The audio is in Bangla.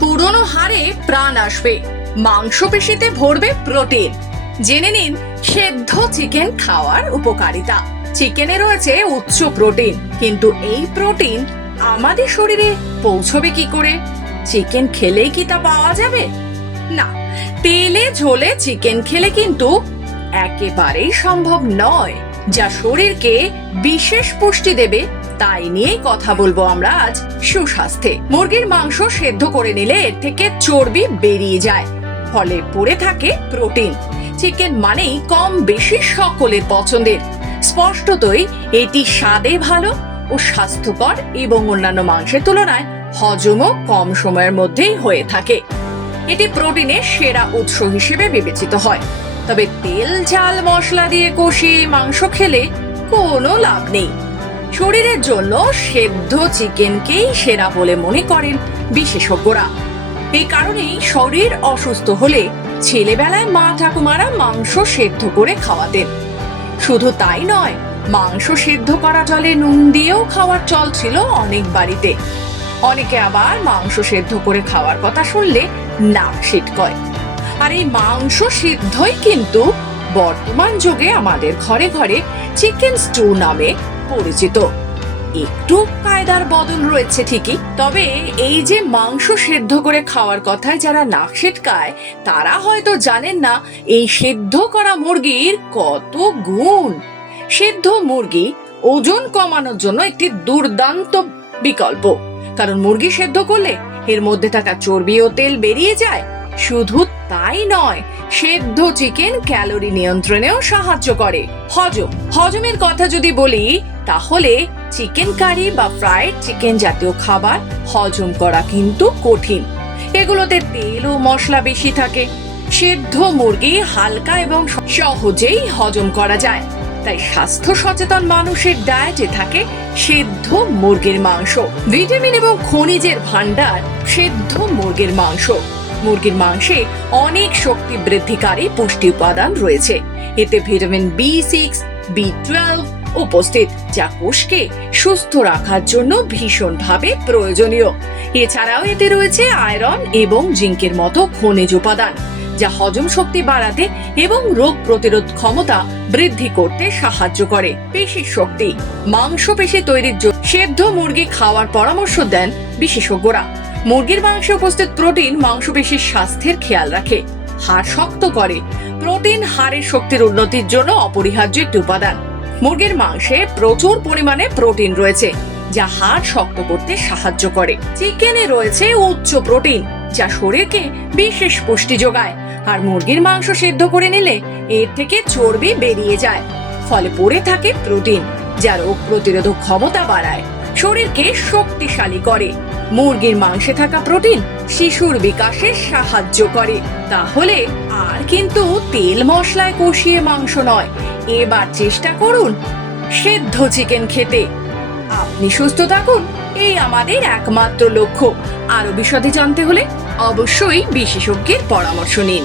পুরনো হাড়ে প্রাণ আসবে, মাংসপেশিতে ভরবে প্রোটিন। জেনে নিন সেদ্ধ চিকেন খাওয়ার উপকারিতা। চিকেনে রয়েছে উচ্চ প্রোটিন, কিন্তু এই প্রোটিন আমাদের শরীরে পৌঁছবে কি করে? চিকেন খেলেই কি তা পাওয়া যাবে? না, তেলে ঝোলে চিকেন খেলে কিন্তু একেবারেই সম্ভব নয়। যা শরীরকে বিশেষ পুষ্টি দেবে তাই নিয়েই কথা বলবো আমরা আজ সুস্বাস্থ্যে। মুরগির মাংস সেদ্ধ করে নিলে এর থেকে চর্বি বেরিয়ে যায়, ফলে পড়ে থাকে প্রোটিন। চিকেন মানেই কম বেশি সকলের পছন্দের। স্পষ্টতই এটি স্বাদে ভালো ও স্বাস্থ্যকর এবং অন্যান্য মাংসের তুলনায় হজমও কম সময়ের মধ্যেই হয়ে থাকে। এটি প্রোটিনের সেরা উৎস হিসেবে বিবেচিত হয়। তবে তেল ঝাল মশলা দিয়ে কষিয়ে মাংস খেলে কোনো লাভ নেই। শরীরের জন্য সেদ্ধ চিকেনকেই সেরা বলে মনে করেন বিশেষজ্ঞরা। এই কারণেই শরীর অসুস্থ হলে ছেলেবেলায় মা ঠাকুমারা মাংস সেদ্ধ করে খাওয়াতেন। শুধু তাই নয়, মাংস সেদ্ধ করা জলে নুন দিয়েও খাওয়ার চল ছিল অনেক বাড়িতে। অনেকে আবার মাংস সেদ্ধ করে খাওয়ার কথা শুনলে নাক সিটকয়। আর এই মাংস সিদ্ধই কিন্তু বর্তমান যুগে আমাদের ঘরে ঘরে চিকেন স্টু নামে পরিচিত। একটু কায়দার বদল রয়েছে ঠিকই, তবে এই যে মাংস সেদ্ধ করে খাওয়ার কথায় যারা নাক সিটকায় তারা হয়তো জানেন না এই সেদ্ধ করা মুরগির কত গুণ। সেদ্ধ মুরগি ওজন কমানোর জন্য একটি দুর্দান্ত বিকল্প, কারণ মুরগি সেদ্ধ করলে এর মধ্যে থাকা চর্বি ও তেল বেরিয়ে যায়। শুধু তাই নয়, সেদ্ধ চিকেন ক্যালোরি নিয়ন্ত্রণেও সাহায্য করে। হজমের কথা যদি বলি, তাহলে চিকেন কারি বা ফ্রাইড চিকেন জাতীয় খাবার হজম করা কিন্তু কঠিন। এগুলোতে তেল ও মশলা বেশি থাকে। সেদ্ধ মুরগি হালকা এবং সহজেই হজম করা যায়। তাই স্বাস্থ্য সচেতন মানুষের ডায়েটে থাকে সেদ্ধ মুরগির মাংস। ভিটামিন এবং খনিজের ভান্ডার সেদ্ধ মুরগির মাংস। মুরগির মাংসে অনেক শক্তি বৃদ্ধিকারী পুষ্টি উপাদান রয়েছে। এতে ভিটামিন B6, B12 উপস্থিত, যা কোষকে সুস্থ রাখার জন্য ভীষণভাবে প্রয়োজনীয়। এছাড়াও এতে রয়েছে আয়রন এবং জিঙ্কের মতো খনিজ উপাদান, যা হজম শক্তি বাড়াতে এবং রোগ প্রতিরোধ ক্ষমতা বৃদ্ধি করতে সাহায্য করে। পেশির শক্তি, মাংসপেশি তৈরির জন্য সেদ্ধ মুরগি খাওয়ার পরামর্শ দেন বিশেষজ্ঞরা। মুরগির মাংসে উপস্থিত প্রোটিন মাংসপেশির স্বাস্থ্যের খেয়াল রাখে, হাড় শক্ত করে। প্রোটিন হাড়ের শক্তির উন্নতির জন্য অপরিহার্য একটি উপাদান। মুরগির মাংসে প্রচুর পরিমাণে প্রোটিন রয়েছে, যা হাড় শক্ত করতে সাহায্য করে। চিকেনে রয়েছে উচ্চ প্রোটিন, যা শরীরকে বিশেষ পুষ্টি যোগায়। আর মুরগির মাংস সেদ্ধ করে নিলে এর থেকে চর্বি বেরিয়ে যায়, ফলে পড়ে থাকে প্রোটিন, যা রোগ প্রতিরোধক ক্ষমতা বাড়ায়, শরীরকে শক্তিশালী করে। মুরগির মাংসে থাকা প্রোটিন শিশুর বিকাশে সাহায্য করে। তাহলে আর কিন্তু তেল মশলায় কষিয়ে মাংস নয়, এবার চেষ্টা করুন সেদ্ধ চিকেন খেতে। আপনি সুস্থ থাকুন, এই আমাদের একমাত্র লক্ষ্য। আরো বিশদে জানতে হলে অবশ্যই বিশেষজ্ঞের পরামর্শ নিন।